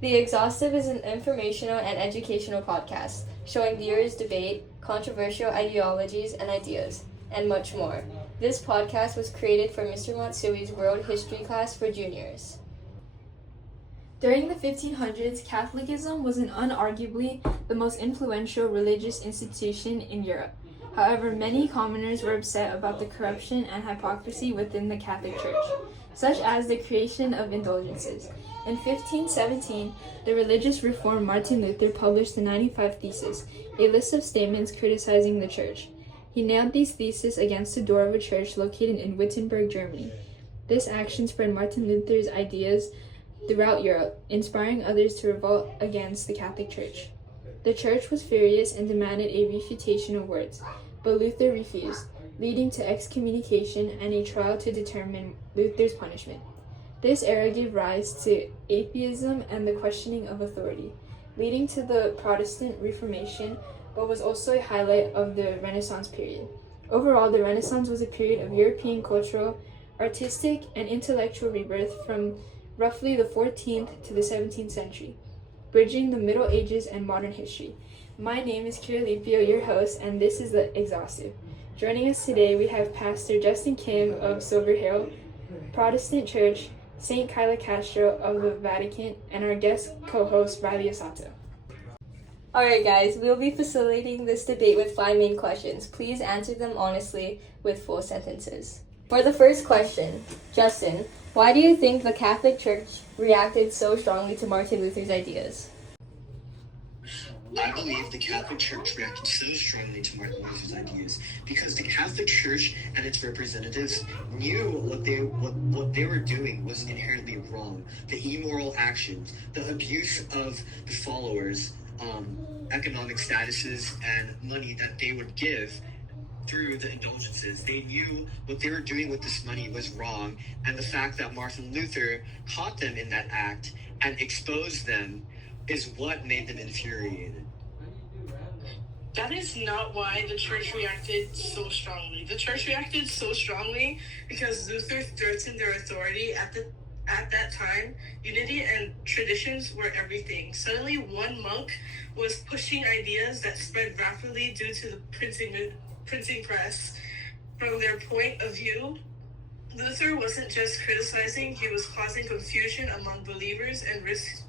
The Exhaustive is an informational and educational podcast showing viewers debate controversial ideologies and ideas, and much more. This podcast was created for Mr. Matsui's World History class for juniors. During the 1500s, Catholicism was unarguably the most influential religious institution in Europe. However, many commoners were upset about the corruption and hypocrisy within the Catholic Church, such as the creation of indulgences. In 1517, the religious reformer Martin Luther published the 95 Theses, a list of statements criticizing the Church. He nailed these theses against the door of a church located in Wittenberg, Germany. This action spread Martin Luther's ideas throughout Europe, inspiring others to revolt against the Catholic Church. The Church was furious and demanded a refutation of words, but Luther refused, leading to excommunication and a trial to determine Luther's punishment. This era gave rise to atheism and the questioning of authority, leading to the Protestant Reformation, but was also a highlight of the Renaissance period. Overall, the Renaissance was a period of European cultural, artistic, and intellectual rebirth from roughly the 14th to the 17th century, bridging the Middle Ages and modern history. My name is Kira Lipio, your host, and this is The Exhaustive. Joining us today, we have Pastor Justin Kim of Silver Hill Protestant Church, St. Kyla Castro of the Vatican, and our guest co-host, Riley Osato. Alright guys, we'll be facilitating this debate with 5 main questions. Please answer them honestly with full sentences. For the first question, Justin, why do you think the Catholic Church reacted so strongly to Martin Luther's ideas? I believe the Catholic Church reacted so strongly to Martin Luther's ideas because the Catholic Church and its representatives knew what they were doing was inherently wrong. The immoral actions, the abuse of the followers, economic statuses, and money that they would give through the indulgences. They knew what they were doing with this money was wrong, and the fact that Martin Luther caught them in that act and exposed them is what made them infuriated. That is not why the church reacted so strongly. The church reacted so strongly because Luther threatened their authority at that time. Unity and traditions were everything. Suddenly, one monk was pushing ideas that spread rapidly due to the printing press. From their point of view, Luther wasn't just criticizing, he was causing confusion among believers and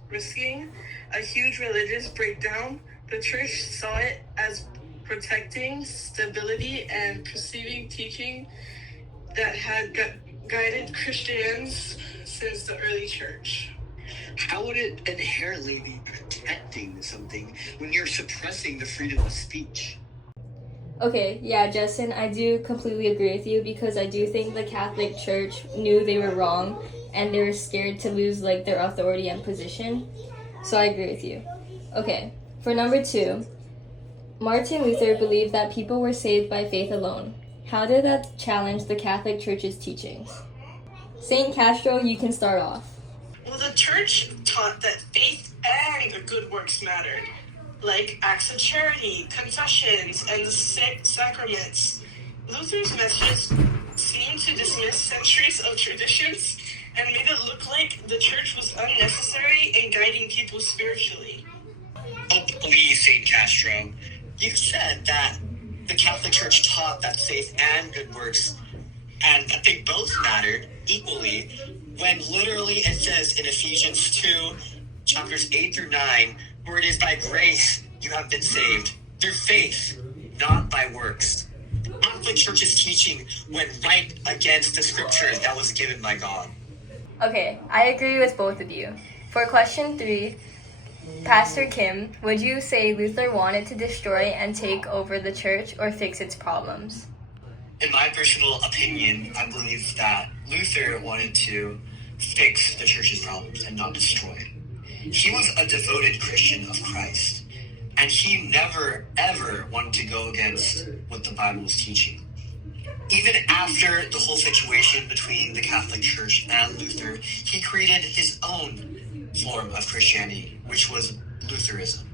risking a huge religious breakdown. The church saw it as protecting stability and perceiving teaching that had guided Christians since the early church. How would it inherently be protecting something when you're suppressing the freedom of speech? Okay, yeah, Justin, I do completely agree with you because I do think the Catholic Church knew they were wrong and they were scared to lose their authority and position. So I agree with you. Okay, for number 2, Martin Luther believed that people were saved by faith alone. How did that challenge the Catholic Church's teachings? St. Castro, you can start off. Well, the church taught that faith and good works mattered, like acts of charity, confessions, and the sacraments. Luther's message seemed to dismiss centuries of traditions and made it look like the church was unnecessary in guiding people spiritually. Oh, please, St. Castro. You said that the Catholic Church taught that faith and good works, and that they both mattered equally, when literally it says in Ephesians 2, chapters 8 through 9, where it is by grace you have been saved, through faith, not by works. The Catholic Church's teaching went right against the scriptures that was given by God. Okay, I agree with both of you. For question 3, Pastor Kim, would you say Luther wanted to destroy and take over the church or fix its problems? In my personal opinion, I believe that Luther wanted to fix the church's problems and not destroy it. He was a devoted Christian of Christ, and he never, ever wanted to go against what the Bible was teaching. Even after the whole situation between the Catholic Church and Luther, he created his own form of Christianity, which was Lutheranism.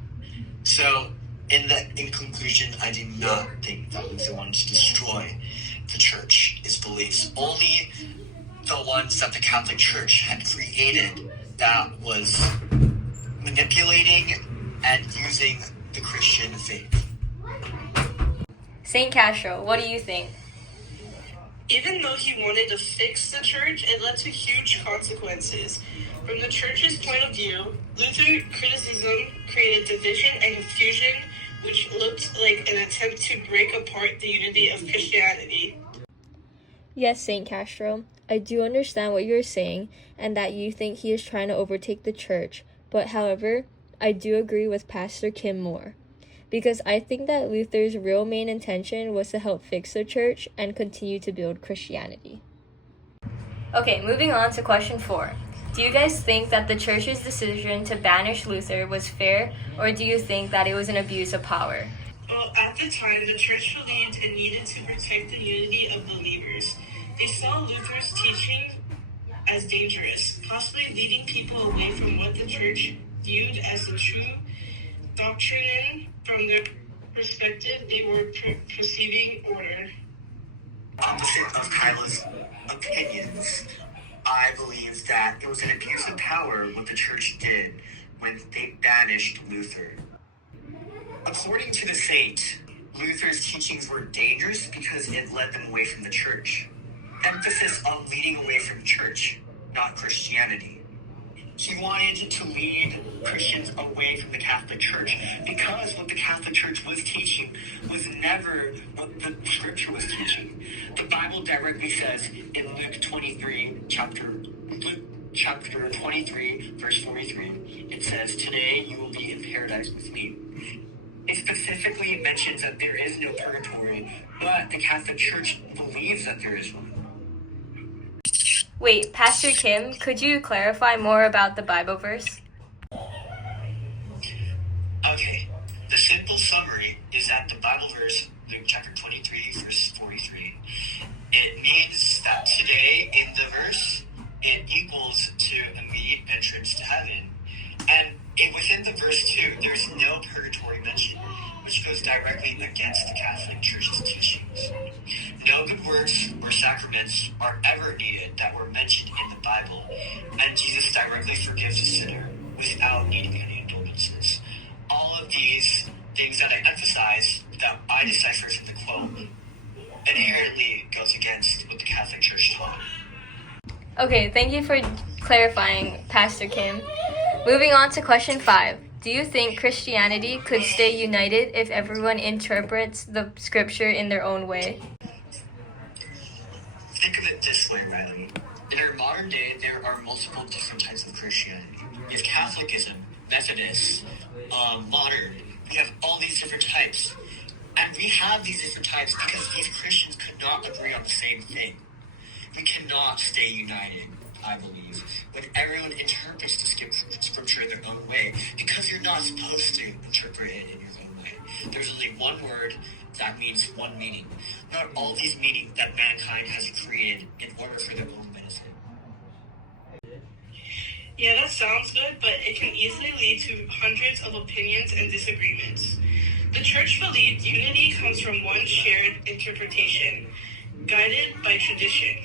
So, in conclusion, I do not think that Luther wanted to destroy the church, its beliefs. Only the ones that the Catholic Church had created that was manipulating and using the Christian faith. Saint Castro, what do you think? Even though he wanted to fix the church, it led to huge consequences. From the church's point of view, Luther's criticism created division and confusion, which looked like an attempt to break apart the unity of Christianity. Yes, Saint Castro, I do understand what you're saying and that you think he is trying to overtake the church, but however, I do agree with Pastor Kim more. Because I think that Luther's real main intention was to help fix the church and continue to build Christianity. Okay, moving on to question 4. Do you guys think that the church's decision to banish Luther was fair, or do you think that it was an abuse of power? Well, at the time, the church believed it needed to protect the unity of believers. They saw Luther's teaching as dangerous, possibly leading people away from what the church viewed as the true doctrine. From their perspective, they were perceiving order. Opposite of Kyla's opinions, I believe that it was an abuse of power what the church did when they banished Luther. According to the saint, Luther's teachings were dangerous because it led them away from the church. Emphasis on leading away from church, not Christianity. He wanted to lead Christians away from the Catholic Church because what the Catholic Church was teaching was never what the Scripture was teaching. The Bible directly says in Luke 23, chapter 23, verse 43, it says, "Today you will be in paradise with me." It specifically mentions that there is no purgatory, but the Catholic Church believes that there is one. Wait, Pastor Kim, could you clarify more about the Bible verse? Okay, the simple summary is that the Bible verse, Luke chapter 23, verse 43, it means that today in the verse, it equals to immediate entrance to heaven. And within the verse too, there's no purgatory mentioned, which goes directly against the Catholic Church's teachings. No good works or sacraments are ever needed that were mentioned in the Bible, and Jesus directly forgives a sinner without needing any indulgences. All of these things that I emphasize, that I decipher from the quote, inherently goes against what the Catholic Church taught. Okay, thank you for clarifying, Pastor Kim. Moving on to question 5. Do you think Christianity could stay united if everyone interprets the scripture in their own way? Think of it this way, Riley. In our modern day, there are multiple different types of Christianity. We have Catholicism, Methodist, modern. We have all these different types. And we have these different types because these Christians could not agree on the same thing. We cannot stay united, I believe, when everyone interprets the scripture in their own way, because you're not supposed to interpret it in your own way. There's only one word that means one meaning, not all these meanings that mankind has created in order for their own benefit. Yeah, that sounds good, but it can easily lead to hundreds of opinions and disagreements. The church believed unity comes from one shared interpretation, guided by tradition.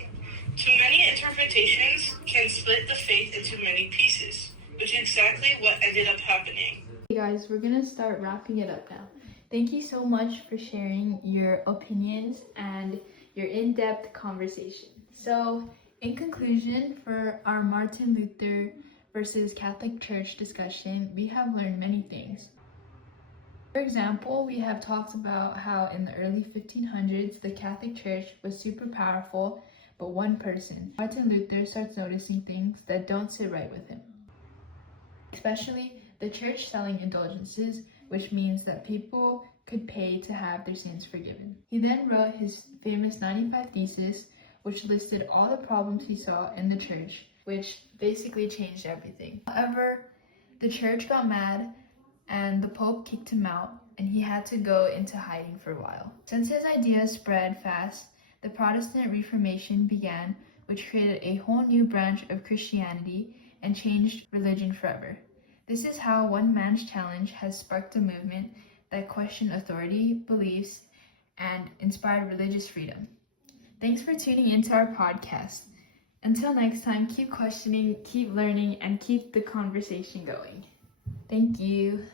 Too many interpretations can split the faith into many pieces, which is exactly what ended up happening. Hey guys, we're gonna start wrapping it up now. Thank you so much for sharing your opinions and your in-depth conversation. So, in conclusion, for our Martin Luther versus Catholic Church discussion, we have learned many things. For example, we have talked about how in the early 1500s, the Catholic Church was super powerful, but one person, Martin Luther, starts noticing things that don't sit right with him. Especially the church selling indulgences, which means that people could pay to have their sins forgiven. He then wrote his famous 95 Theses, which listed all the problems he saw in the church, which basically changed everything. However, the church got mad and the Pope kicked him out, and he had to go into hiding for a while. Since his ideas spread fast, the Protestant Reformation began, which created a whole new branch of Christianity and changed religion forever. This is how one man's challenge has sparked a movement that questioned authority, beliefs, and inspired religious freedom. Thanks for tuning into our podcast. Until next time, keep questioning, keep learning, and keep the conversation going. Thank you.